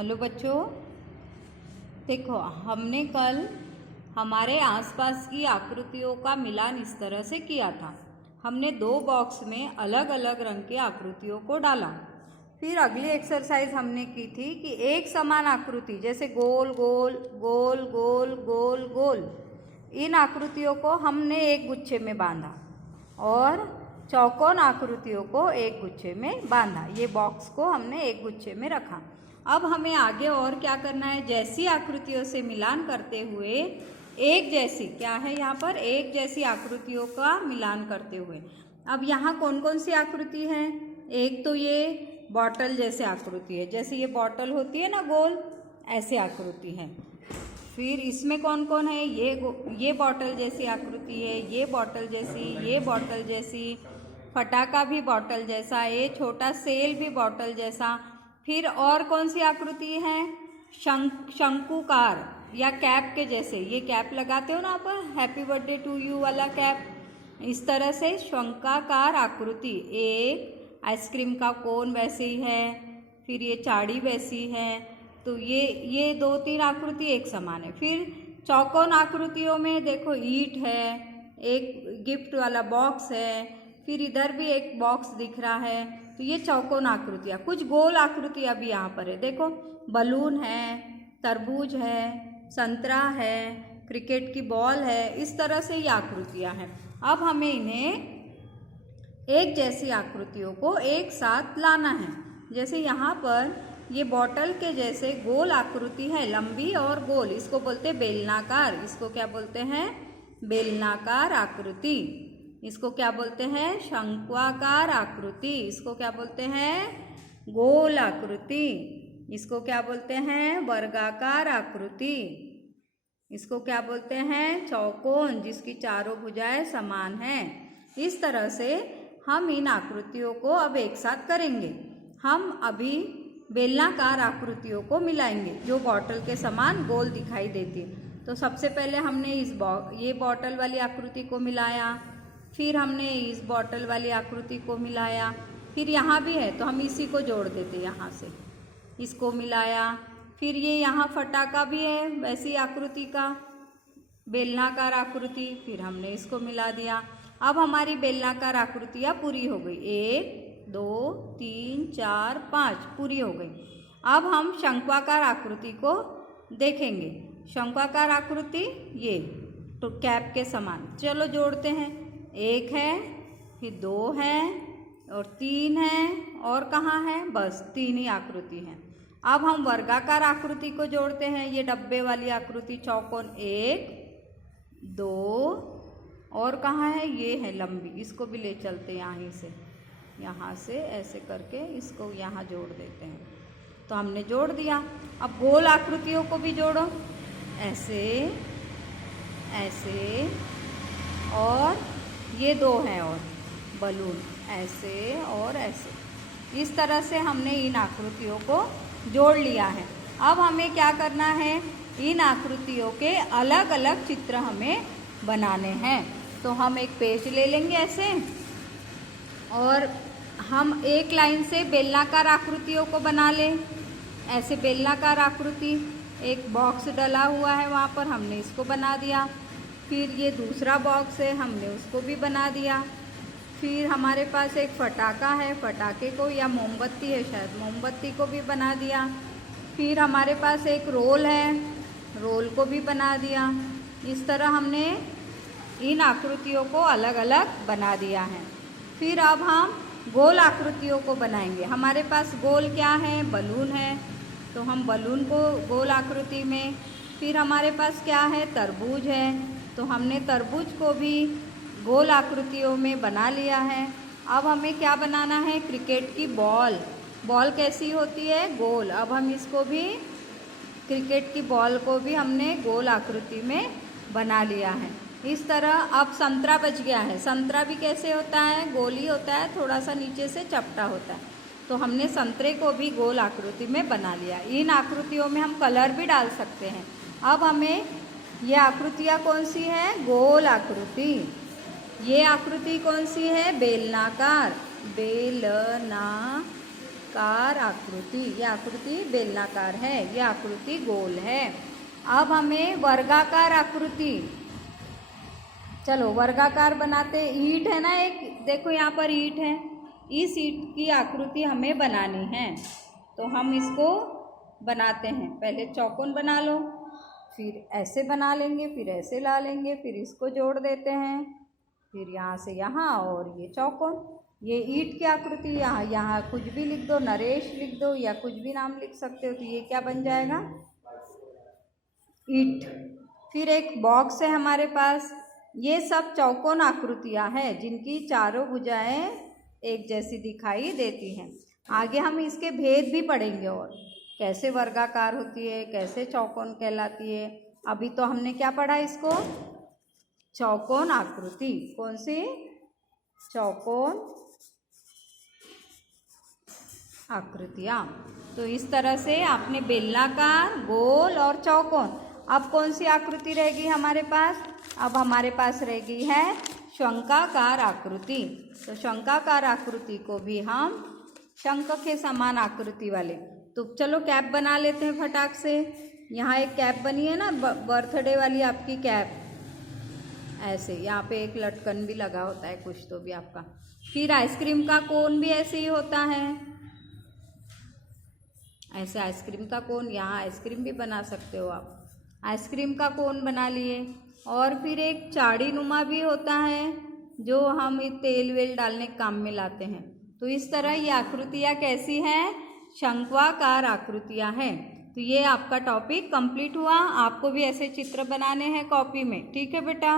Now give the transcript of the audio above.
Hello बच्चों, देखो हमने कल हमारे आसपास की आकृतियों का मिलान इस तरह से किया था। हमने दो बॉक्स में अलग अलग रंग की आकृतियों को डाला। फिर अगली एक्सरसाइज हमने की थी कि एक समान आकृति जैसे गोल गोल गोल गोल गोल गोल, इन आकृतियों को हमने एक गुच्छे में बांधा और चौकोन आकृतियों को एक गुच्छे में बांधा। ये बॉक्स को हमने एक गुच्छे में रखा। अब हमें आगे और क्या करना है, जैसी आकृतियों से मिलान करते हुए एक जैसी, क्या है यहाँ पर, एक जैसी आकृतियों का मिलान करते हुए। अब यहाँ कौन कौन सी आकृति है, एक तो ये बॉटल जैसे आकृति है, जैसे ये बॉटल होती है ना गोल, ऐसे आकृति है। फिर इसमें कौन कौन है, ये बॉटल जैसी आकृति है, ये बॉटल जैसी, ये बॉटल जैसी, फटाका भी बॉटल जैसा, ये छोटा सेल भी बॉटल जैसा। फिर और कौन सी आकृति है, शंकुकार या कैप के जैसे, ये कैप लगाते हो ना आप, हैप्पी बर्थडे टू यू वाला कैप, इस तरह से शंकाकार आकृति। एक आइसक्रीम का कोन वैसे ही है, फिर ये चाड़ी वैसी है। तो ये दो तीन आकृति एक समान है। फिर चौकोन आकृतियों में देखो ईंट है, एक गिफ्ट वाला बॉक्स है, फिर इधर भी एक बॉक्स दिख रहा है। तो ये चौकोन आकृतियाँ। कुछ गोल आकृतियाँ भी यहाँ पर है, देखो बलून है, तरबूज है, संतरा है, क्रिकेट की बॉल है, इस तरह से ये आकृतियाँ हैं। अब हमें इन्हें एक जैसी आकृतियों को एक साथ लाना है। जैसे यहाँ पर ये बॉटल के जैसे गोल आकृति है, लंबी और गोल, इसको बोलते हैं बेलनाकार। इसको क्या बोलते हैं, बेलनाकार आकृति। इसको क्या बोलते हैं, शंक्वाकार आकृति। इसको क्या बोलते हैं, गोल आकृति। इसको क्या बोलते हैं, वर्गाकार आकृति। इसको क्या बोलते हैं, चौकोन, जिसकी चारों भुजाएं समान हैं। इस तरह से हम इन आकृतियों को अब एक साथ करेंगे। हम अभी बेलनाकार आकृतियों को मिलाएंगे जो बॉटल के समान गोल दिखाई देती है। तो सबसे पहले हमने ये बॉटल वाली आकृति को मिलाया, फिर हमने इस बॉटल वाली आकृति को मिलाया, फिर यहाँ भी है तो हम इसी को जोड़ देते, यहाँ से इसको मिलाया। फिर ये यहाँ फटाका भी है वैसी आकृति का, बेलनाकार आकृति, फिर हमने इसको मिला दिया। अब हमारी बेलनाकार आकृतियाँ पूरी हो गई, 1 2 3 4 5 पूरी हो गई। अब हम शंक्वाकार आकृति को देखेंगे। शंक्वाकार आकृति ये तो कैप के समान, चलो जोड़ते हैं। 1 है, फिर 2 है और 3 है, और कहाँ है, बस 3 ही आकृति है। अब हम वर्गाकार आकृति को जोड़ते हैं। ये डब्बे वाली आकृति, चौकोन, 1 2 और कहाँ है, ये है लंबी, इसको भी ले चलते हैं यहाँ से ऐसे करके इसको यहाँ जोड़ देते हैं। तो हमने जोड़ दिया। अब गोल आकृतियों को भी जोड़ो, ऐसे ऐसे, और ये 2 हैं, और बलून ऐसे और ऐसे। इस तरह से हमने इन आकृतियों को जोड़ लिया है। अब हमें क्या करना है, इन आकृतियों के अलग अलग चित्र हमें बनाने हैं। तो हम एक पेज ले लेंगे ऐसे, और हम एक लाइन से बेलनाकार आकृतियों को बना लें। ऐसे बेलनाकार आकृति, एक बॉक्स डला हुआ है वहाँ पर, हमने इसको बना दिया। फिर ये दूसरा बॉक्स है, हमने उसको भी बना दिया। फिर हमारे पास एक फटाका है, फटाके को, या मोमबत्ती है शायद, मोमबत्ती को भी बना दिया। फिर हमारे पास एक रोल है, रोल को भी बना दिया। इस तरह हमने इन आकृतियों को अलग अलग बना दिया है। फिर अब हम गोल आकृतियों को बनाएंगे। हमारे पास गोल क्या है, बलून है, तो हम बलून को गोल आकृति में। फिर हमारे पास क्या है, तरबूज है, तो हमने तरबूज को भी गोल आकृतियों में बना लिया है। अब हमें क्या बनाना है, क्रिकेट की बॉल। बॉल कैसी होती है, गोल। अब हम इसको भी, क्रिकेट की बॉल को भी हमने गोल आकृति में बना लिया है। इस तरह अब संतरा बच गया है। संतरा भी कैसे होता है, गोल ही होता है, थोड़ा सा नीचे से चपटा होता है। तो हमने संतरे को भी गोल आकृति में बना लिया। इन आकृतियों में हम कलर भी डाल सकते हैं। अब हमें ये आकृतियाँ कौन सी है, गोल आकृति। ये आकृति कौन सी है, बेलनाकार, बेलनाकार। बेलनाकार आकृति, ये आकृति बेलनाकार है, ये आकृति गोल है। अब हमें वर्गाकार आकृति, चलो वर्गाकार बनाते। ईंट है ना एक, देखो यहाँ पर ईंट है, इस ईंट की आकृति हमें बनानी है, तो हम इसको बनाते हैं। पहले चौकोन बना लो, फिर ऐसे बना लेंगे, फिर ऐसे ला लेंगे, फिर इसको जोड़ देते हैं, फिर यहाँ से यहाँ, और ये चौकोन, ये ईंट की आकृति। यहाँ कुछ भी लिख दो, नरेश लिख दो या कुछ भी नाम लिख सकते हो, तो ये क्या बन जाएगा, ईंट। फिर एक बॉक्स है हमारे पास, ये सब चौकोन आकृतियाँ हैं जिनकी चारों भुजाएं एक जैसी दिखाई देती हैं। आगे हम इसके भेद भी पढ़ेंगे, और कैसे वर्गाकार होती है, कैसे चौकोन कहलाती है। अभी तो हमने क्या पढ़ा इसको, चौकोन आकृति। कौन सी, चौकोन आकृतियाँ। तो इस तरह से आपने बेलनाकार, गोल और चौकोन। अब कौन सी आकृति रहेगी हमारे पास, अब हमारे पास रहेगी है शंक्वाकार आकृति। तो शंक्वाकार आकृति को भी हम शंख के समान आकृति वाले, तो चलो कैप बना लेते हैं फटाक से। यहाँ एक कैप बनी है ना, बर्थडे वाली आपकी कैप, ऐसे यहाँ पे एक लटकन भी लगा होता है कुछ तो भी आपका। फिर आइसक्रीम का कोन भी ऐसे ही होता है, ऐसे आइसक्रीम का कोन, यहाँ आइसक्रीम भी बना सकते हो आप, आइसक्रीम का कोन बना लिए। और फिर एक चाड़ी नुमा भी होता है जो हम तेल वेल डालने के काम में लाते हैं। तो इस तरह ये आकृतियाँ कैसी हैं, शंक्वाकार आकृतियाँ हैं। तो ये आपका टॉपिक कंप्लीट हुआ। आपको भी ऐसे चित्र बनाने हैं कॉपी में, ठीक है बेटा।